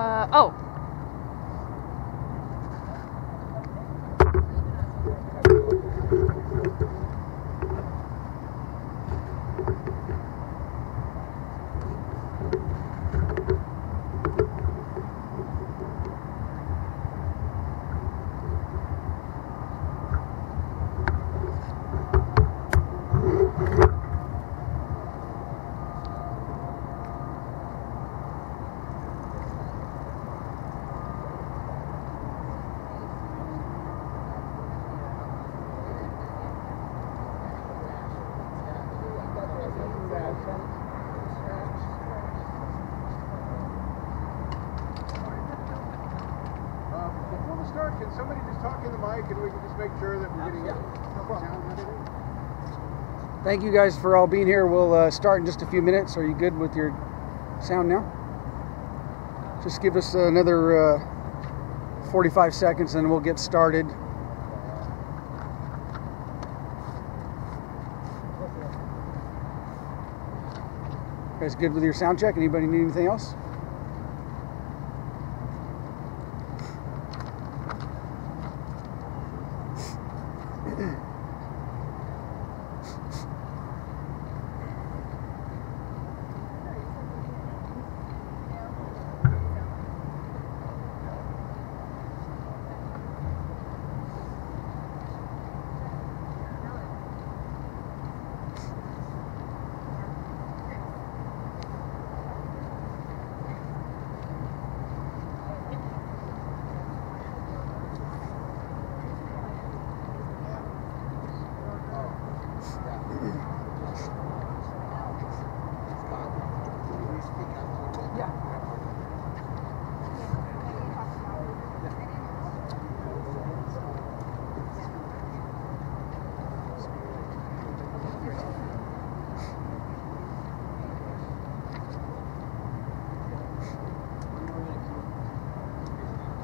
Oh. Before we start, can somebody just talk in the mic and we can just make sure that we're getting sound and everything? Thank you guys for all being here. We'll start in just a few minutes. Are you good with your sound now? Just give us another 45 seconds and we'll get started. You guys good with your sound check? Anybody need anything else?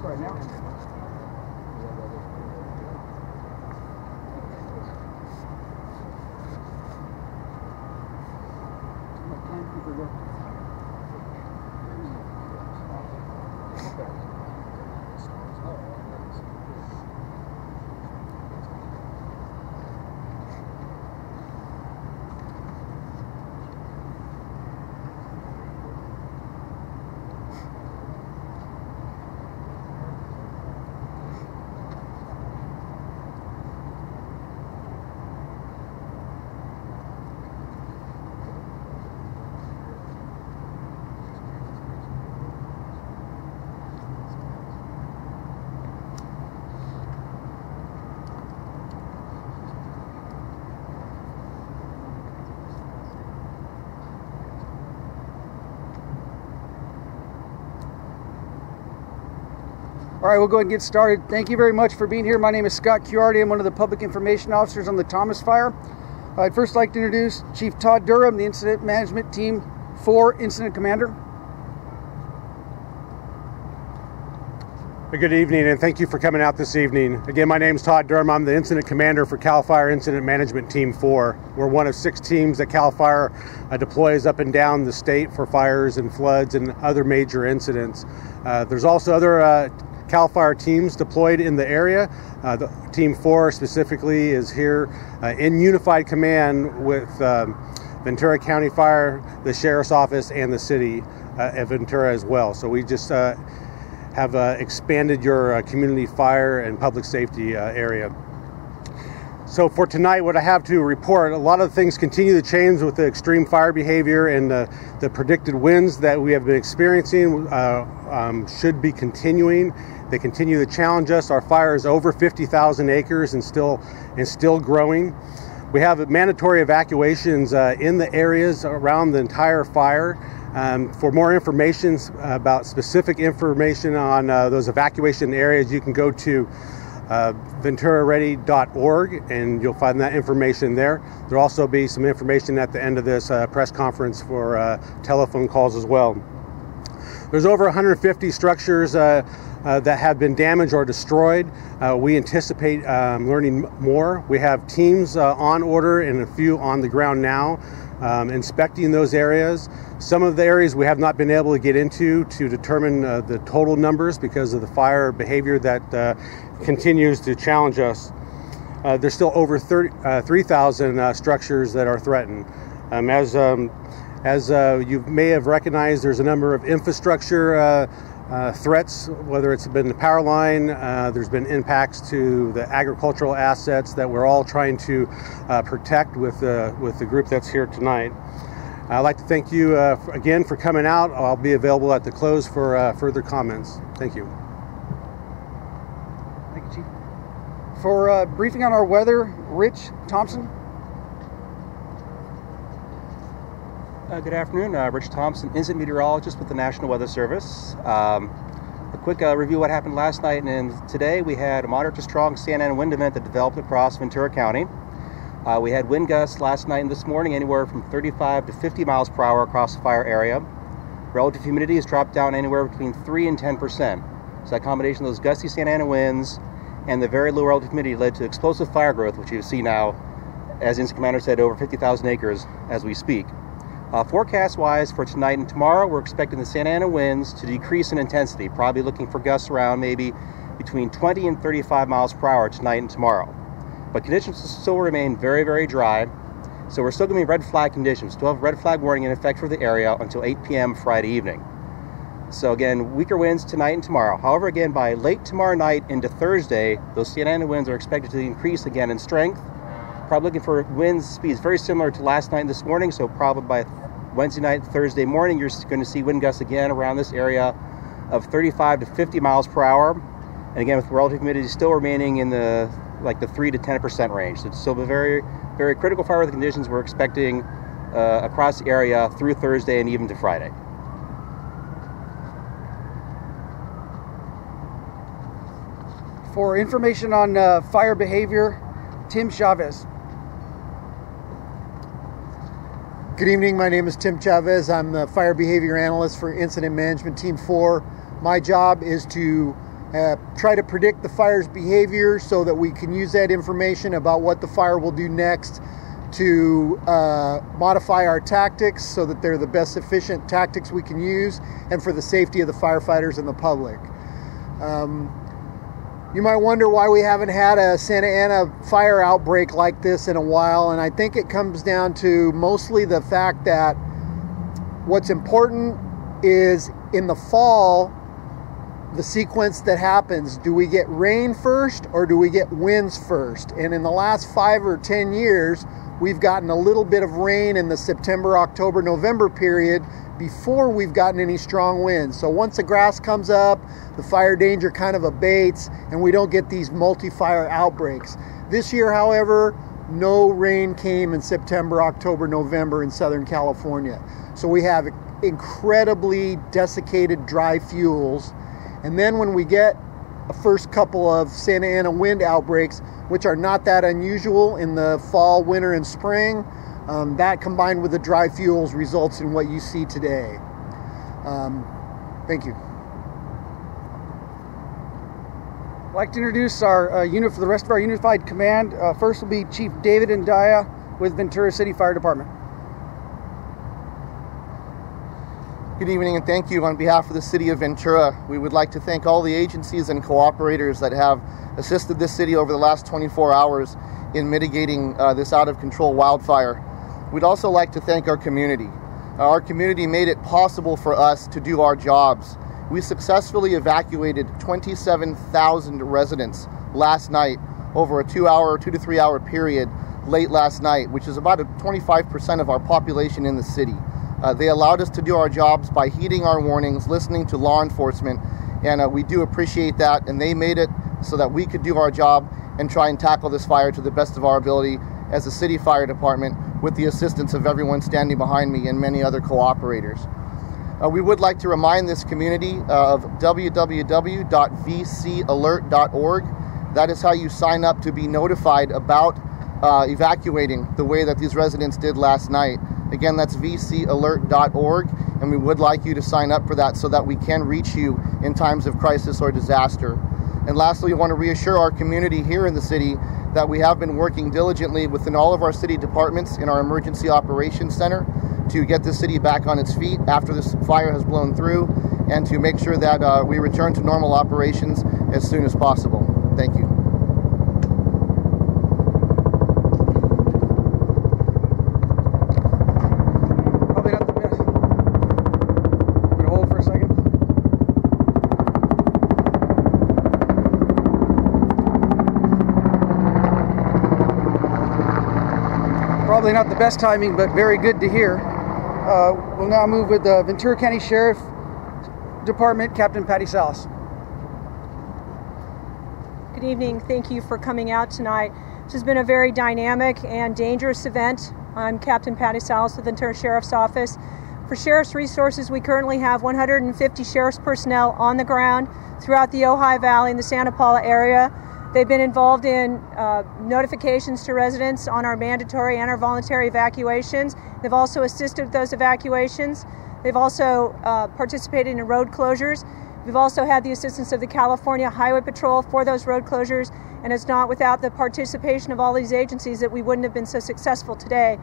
Right now. All right, we'll go ahead and get started. Thank you very much for being here. My name is Scott Chiardi. I'm one of the public information officers on the Thomas Fire. I'd first like to introduce Chief Todd Durham, the Incident Management Team 4 Incident Commander. Good evening, and thank you for coming out this evening. Again, my name is Todd Durham. I'm the Incident Commander for CAL FIRE Incident Management Team 4. We're one of 6 teams that CAL FIRE deploys up and down the state for fires and floods and other major incidents. There's also other CAL FIRE teams deployed in the area. The Team 4 specifically is here in unified command with Ventura County Fire, the Sheriff's Office, and the City of Ventura as well. So we just have expanded your community fire and public safety area. So for tonight, what I have to report, a lot of things continue to change with the extreme fire behavior, and the predicted winds that we have been experiencing should be continuing. They continue to challenge us. Our fire is over 50,000 acres and still growing. We have mandatory evacuations in the areas around the entire fire. For more information about specific information on those evacuation areas, you can go to venturaready.org and you'll find that information there. There'll also be some information at the end of this press conference for telephone calls as well. There's over 150 structures that have been damaged or destroyed. We anticipate learning more. We have teams on order and a few on the ground now inspecting those areas. Some of the areas we have not been able to get into to determine the total numbers because of the fire behavior that continues to challenge us. There's still over 3,000 structures that are threatened. As you may have recognized, there's a number of infrastructure threats, whether it's been the power line, there's been impacts to the agricultural assets that we're all trying to protect with the group that's here tonight. I'd like to thank you again for coming out. I'll be available at the close for further comments. Thank you. Thank you, Chief. For briefing on our weather, Rich Thompson. Good afternoon, Rich Thompson, incident meteorologist with the National Weather Service. A quick review of what happened last night and today. We had a moderate to strong Santa Ana wind event that developed across Ventura County. We had wind gusts last night and this morning anywhere from 35 to 50 miles per hour across the fire area. Relative humidity has dropped down anywhere between 3 and 10%. So that combination of those gusty Santa Ana winds and the very low relative humidity led to explosive fire growth, which you see now, as Incident Commander said, over 50,000 acres as we speak. Forecast-wise for tonight and tomorrow, we're expecting the Santa Ana winds to decrease in intensity, probably looking for gusts around maybe between 20 and 35 miles per hour tonight and tomorrow. But conditions will still remain very, very dry, so we're still going to be red flag conditions. Still have red flag warning in effect for the area until 8 p.m. Friday evening. So again, weaker winds tonight and tomorrow. However, again, by late tomorrow night into Thursday, those Santa Ana winds are expected to increase again in strength. Probably looking for wind speeds very similar to last night and this morning, so probably by Wednesday night, Thursday morning, you're going to see wind gusts again around this area of 35 to 50 miles per hour. And again, with relative humidity still remaining in the 3 to 10% range. So it's still a very, very critical fire weather conditions we're expecting across the area through Thursday and even to Friday. For information on fire behavior, Tim Chavez. Good evening, my name is Tim Chavez. I'm the Fire Behavior Analyst for Incident Management Team 4. My job is to try to predict the fire's behavior so that we can use that information about what the fire will do next to modify our tactics so that they're the best efficient tactics we can use and for the safety of the firefighters and the public. You might wonder why we haven't had a Santa Ana fire outbreak like this in a while, and I think it comes down to mostly the fact that what's important is in the fall, the sequence that happens. Do we get rain first or do we get winds first? And in the last 5 or 10 years, we've gotten a little bit of rain in the September, October, November period before we've gotten any strong winds. So once the grass comes up, the fire danger kind of abates and we don't get these multi-fire outbreaks. This year, however, no rain came in September, October, November in Southern California. So we have incredibly desiccated dry fuels. And then when we get a first couple of Santa Ana wind outbreaks, which are not that unusual in the fall, winter, and spring, that combined with the dry fuels results in what you see today. Thank you. I'd like to introduce our unit for the rest of our unified command. First will be Chief David Ndaya with Ventura City Fire Department. Good evening and thank you. On behalf of the City of Ventura, we would like to thank all the agencies and cooperators that have assisted this city over the last 24 hours in mitigating this out-of-control wildfire. We'd also like to thank our community. Our community made it possible for us to do our jobs. We successfully evacuated 27,000 residents last night over a 2 to 3 hour period late last night, which is about 25% of our population in the city. They allowed us to do our jobs by heeding our warnings, listening to law enforcement, and we do appreciate that. And they made it so that we could do our job and try and tackle this fire to the best of our ability as a city fire department with the assistance of everyone standing behind me and many other cooperators. We would like to remind this community of www.vcalert.org. That is how you sign up to be notified about evacuating the way that these residents did last night. Again, that's vcalert.org, and we would like you to sign up for that so that we can reach you in times of crisis or disaster. And lastly, I want to reassure our community here in the city that we have been working diligently within all of our city departments in our emergency operations center to get the city back on its feet after this fire has blown through, and to make sure that we return to normal operations as soon as possible. Thank you. Probably not the best. I'm gonna hold for a second. Probably not the best timing, but very good to hear. We'll now move with the Ventura County Sheriff Department, Captain Patty Salas. Good evening. Thank you for coming out tonight. This has been a very dynamic and dangerous event. I'm Captain Patty Salas with the Ventura Sheriff's Office. For Sheriff's Resources, we currently have 150 Sheriff's personnel on the ground throughout the Ojai Valley and the Santa Paula area. They've been involved in notifications to residents on our mandatory and our voluntary evacuations. They've also assisted with those evacuations. They've also participated in road closures. We've also had the assistance of the California Highway Patrol for those road closures, and it's not without the participation of all these agencies that we wouldn't have been so successful today.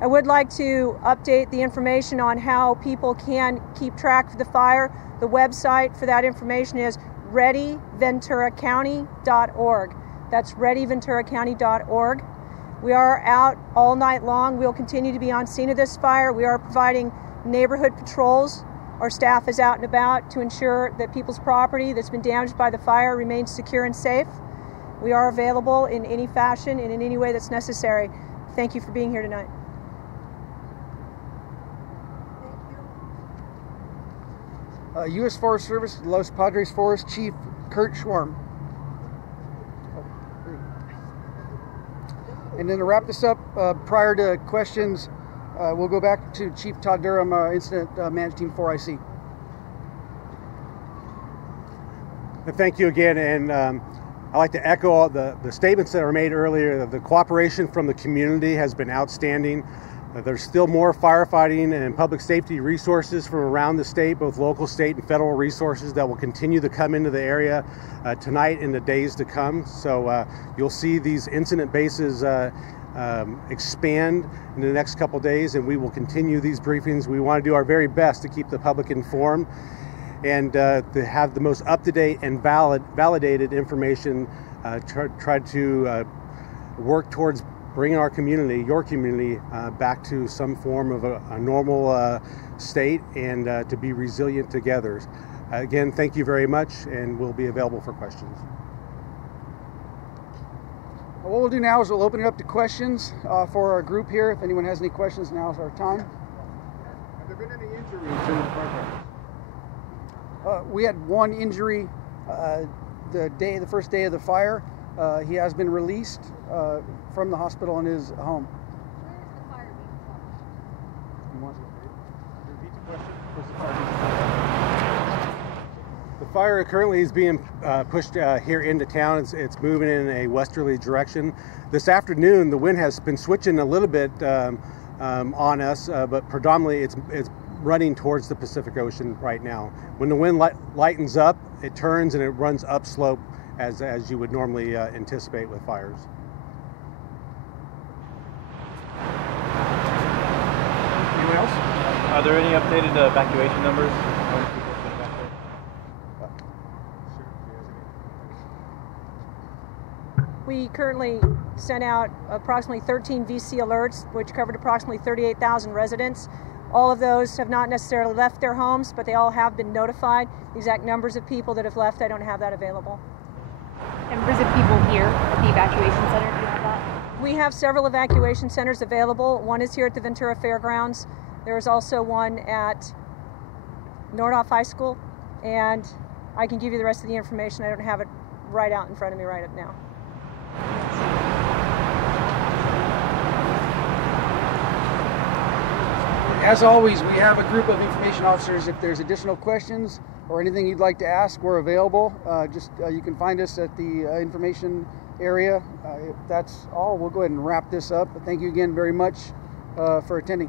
I would like to update the information on how people can keep track of the fire. The website for that information is readyventuracounty.org. That's readyventuracounty.org. We are out all night long. We'll continue to be on scene of this fire. We are providing neighborhood patrols. Our staff is out and about to ensure that people's property that's been damaged by the fire remains secure and safe. We are available in any fashion and in any way that's necessary. Thank you for being here tonight. U.S. Forest Service, Los Padres Forest Chief Kurt Schwarm. And then to wrap this up, prior to questions, we'll go back to Chief Todd Durham, Incident Management Team 4IC. Thank you again, and I'd like to echo all the statements that were made earlier. The cooperation from the community has been outstanding. There's still more firefighting and public safety resources from around the state, both local, state, and federal resources that will continue to come into the area tonight and the days to come. So you'll see these incident bases expand in the next couple days, and we will continue these briefings. We want to do our very best to keep the public informed and to have the most up-to-date and validated information, try to work towards bringing our community, your community, back to some form of a normal state and to be resilient together. Again, thank you very much, and we'll be available for questions. What we'll do now is we'll open it up to questions for our group here. If anyone has any questions, now is our time. Have there been any injuries in the firefighters? We had one injury the first day of the fire. He has been released from the hospital in his home. Where is the fire being The fire currently is being pushed here into town. It's moving in a westerly direction. This afternoon, the wind has been switching a little bit on us, but predominantly it's running towards the Pacific Ocean right now. When the wind lightens up, it turns and it runs upslope as you would normally anticipate with fires. Anyone else? Are there any updated evacuation numbers? We currently sent out approximately 13 VC alerts, which covered approximately 38,000 residents. All of those have not necessarily left their homes, but they all have been notified. The exact numbers of people that have left, I don't have that available. Numbers of people here at the evacuation center, do you have that? We have several evacuation centers available. One is here at the Ventura Fairgrounds. There is also one at Nordhoff High School, and I can give you the rest of the information. I don't have it right out in front of me right now. As always, we have a group of information officers. If there's additional questions or anything you'd like to ask, we're available. You can find us at the information area. If that's all, we'll go ahead and wrap this up. But thank you again very much for attending.